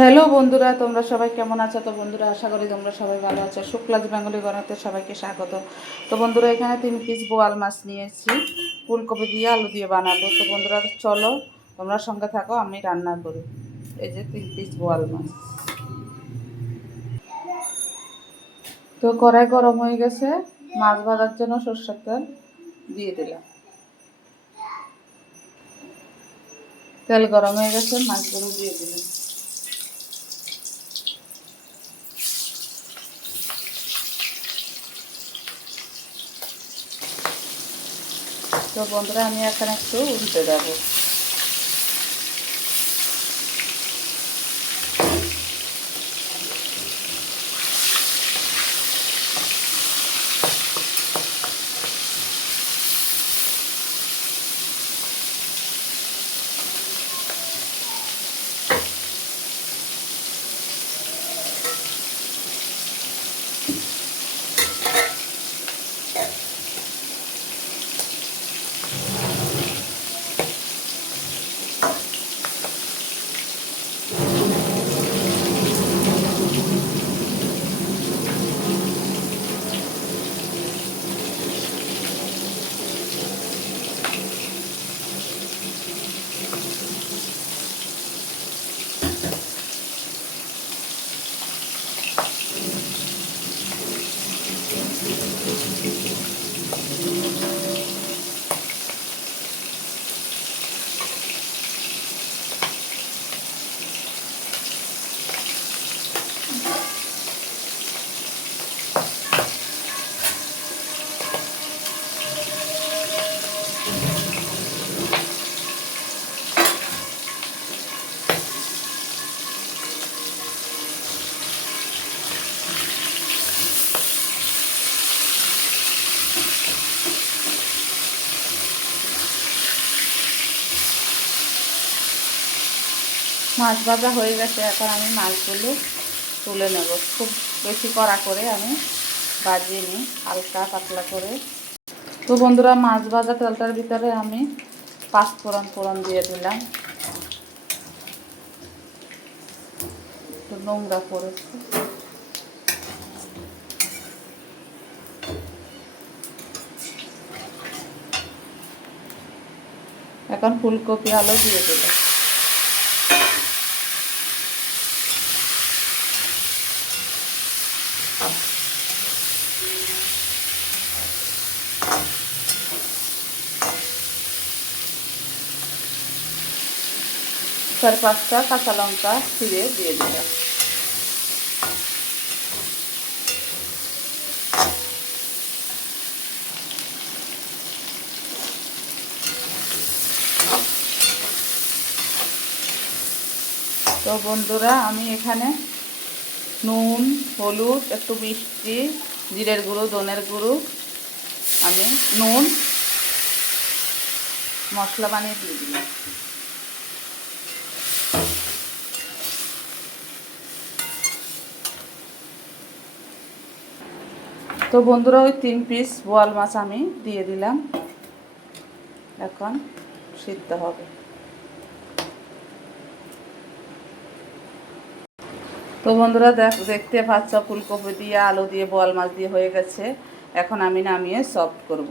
Hello বন্ধুরা, তোমরা সবাই কেমন আছো? তো বন্ধুরা, আশা করি তোমরা সবাই ভালো আছো। শুক্লাজ বেঙ্গলি গণতে সবাইকে স্বাগত। তো বন্ধুরা, এখানে 3 পিস বোয়াল মাছ নিয়েছি, ফুলকপি দিয়ে আলু দিয়ে বানাবো। তো বন্ধুরা চলো, তোমরা সঙ্গে থাকো, আমি রান্না করি। এই যে 3 পিস বোয়াল মাছ। তো কড়াই গরম হয়ে গেছে, মাছ ভাজার জন্য সরষের তেল দিয়ে দিলাম। তেল গরম হয়ে গেছে, মাছগুলো দিয়ে দিলাম। তো বন্ধুরা, আমি এখানে একটু উল্টে দেবো। মাছ ভাজা হয়ে গেছে, এখন আমি মাছগুলো তুলে নেব। খুব বেশি কড়া করে আমি ভাজিয়ে নিই, হালকা পাতলা করে। তো বন্ধুরা, মাছ ভাজা তেলটার ভিতরে আমি 5 ফোড়ন দিয়ে দিলাম। একটু নোংরা পড়েছে। এখন ফুলকপি আলু দিয়ে দিলাম। চার পাঁচটা কাঁচা লঙ্কা ছিঁড়ে দিয়ে দিলাম। তো বন্ধুরা, আমি এখানে নুন, হলুদ, একটু মিষ্টি, জিরের গুঁড়ো, ধনের গুঁড়ো, আমি নুন মশলা বানিয়ে দিয়ে দিলাম। তো বন্ধুরা, ওই 3 পিস বোয়াল মাছ আমি দিয়ে দিলাম। এখন সিদ্ধ হবে। তো বন্ধুরা, দেখতে পাচ্ছ ফুলকপি দিয়ে আলু দিয়ে বোয়াল মাছ দিয়ে হয়ে গেছে। এখন আমি নামিয়ে সার্ভ করব।